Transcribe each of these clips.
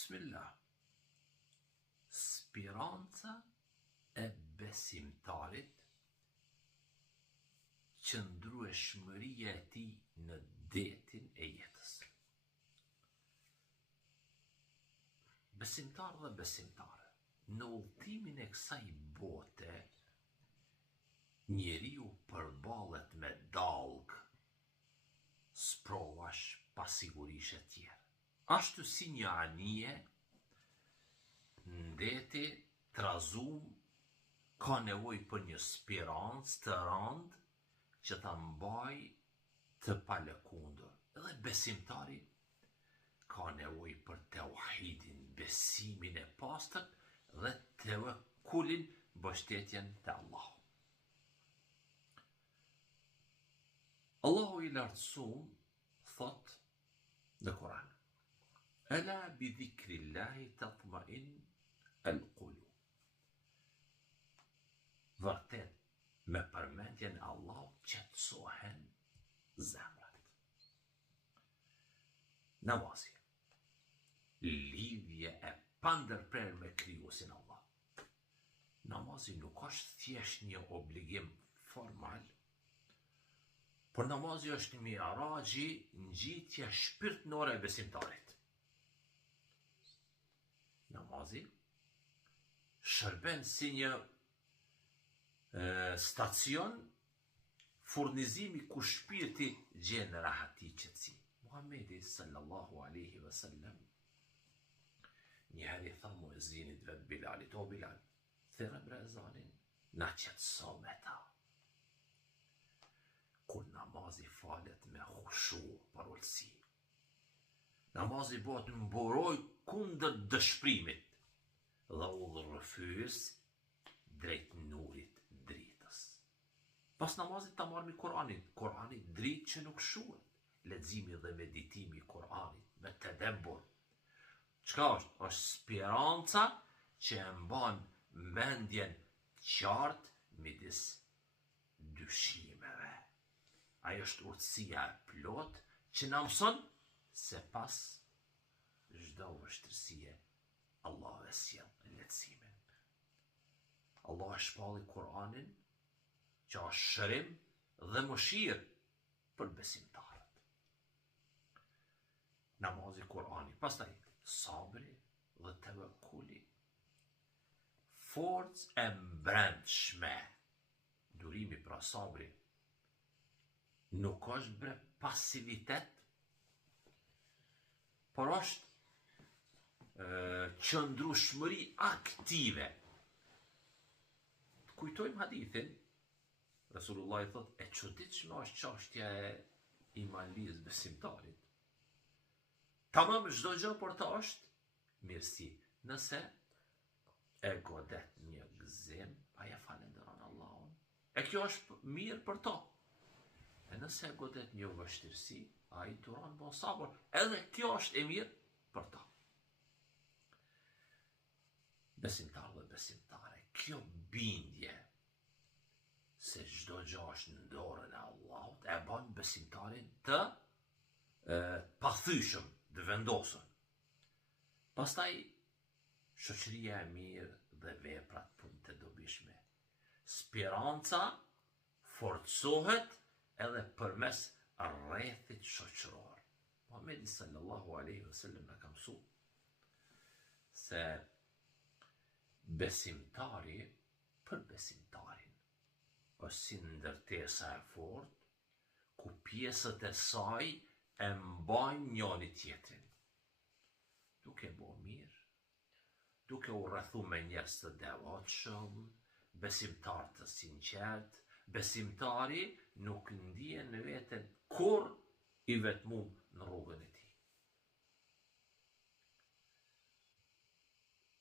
Bismillah. Speranca e besimtarit, qëndrueshmëria e tij në detin e jetës. Besimtar dhe besimtare, në udhëtimin e kësaj bote, njeriu përballet me dallg, sprovash, pasigurish e tjera. Ashtu si një anije, ndeti trazum ka nevoj për një sperancë të rëndë që ta mbaj të palëkundur. Edhe besimtari ka nevoj për tauhidin, besimin e pastër dhe tevekkulin, mbështetjen te Allahu. Allahu i lartësuar thot në Kur'an: Ela bi dhikrillahi tatma'in al-qulub. Vërtet, me përmendjen e Allahut qetësohen zemrat. Namazi, lidhje e pandërprer me krijuesin Allah. Namazi nuk është thjesht një obligim formal, por namazi është një miaraxhi, ngjitje shpirtërore e besimtarit. Namazi shërben si një stacion furnizimi ku shpirti gjen rahati, qetësi. Muhamedi sallallahu alaihi wasallam njëherë i tha muezinit vet Bilalit: O Bilal, thirrë bre ezanin, na qetëso me ta. Kur namazi falet me khushu, për ulësi. Namazi bëhet mburoj kundër dëshpërimit dhe udhërrëfyes drejt nurit dritës. Pas namazit ta marrmi Kur'anin, Kur'ani dritë që nuk shuhet, leximi dhe meditimi i Kur'anit me tedembur. Çka është? Është speranca që e mban mendjen qartë midis dyshimeve. Ajo është urtësia e plot që na mëson se pas çdo vështirësie Allah e sjell lehtësimin. Allah e shpalli Kur'anin që është shërim dhe mëshirë për besimtarët. Namazi, Kur'ani, pastaj sabri dhe tevekkuli. Forcë e mbrëmshme. Durimi pra sabri nuk është bre pasivitet, por është qëndrueshmëri aktive. Kujtojmë hadithin, Resulullah i thot: e çuditshme është çështja e imanlisë besimtarit. Tamam çdo gjë për të është mirësi. Nëse e godet një gëzim, aja falenderon Allahun. E kjo është mirë për to. E nëse e godet një vështirësi, ai duron bon sabër. Edhe kjo është e mirë për to. Besimtar dhe besimtare, kjo bindje se çdo gjë është në dorën e Allahut e bën besimtarin të pathyeshëm, të vendosur. Pastaj shoqëria e mirë dhe veprat punë të dobishme. Speranca forcohet edhe përmes rrethit shoqëror. Muhamedi sallallahu alaihi wasallam na ka mësuar se besimtari për besimtarin është si ndërtesa e fortë ku pjesët e saj e mbajnë njëri tjetrin. Duke bo mirë, duke u rrethu me njerëz të devotshëm, besimtar të sinqert, besimtari nuk ndihen në veten kur i vetmuar në rrugën e tij.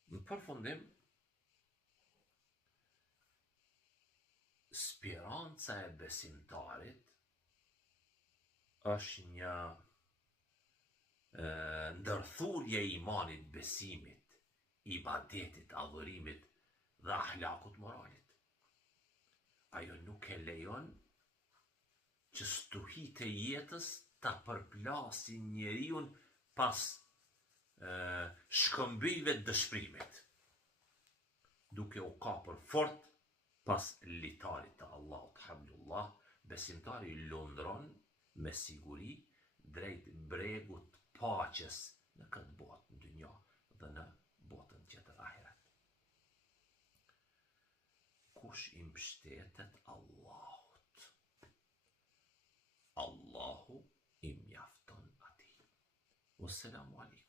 Në përfundim, speranca e besimtarit është një ndërthurje e imanit, besimit, ibadetit, adhurimit dhe ahlakut moralit. Ajo nuk e lejon që stuhitë e jetës ta përplasin njeriun pas shkëmbive të dëshpërimit, duke u kapur fort pas litarit të Allahut hamdullah, besimtari lundron me siguri drejt bregut paqes në këtë botë, në dynja dhe në botën tjetër ahiret. Kush i mbështetet Allahut, Allahu i mjafton atij. Wassalamu alaikum.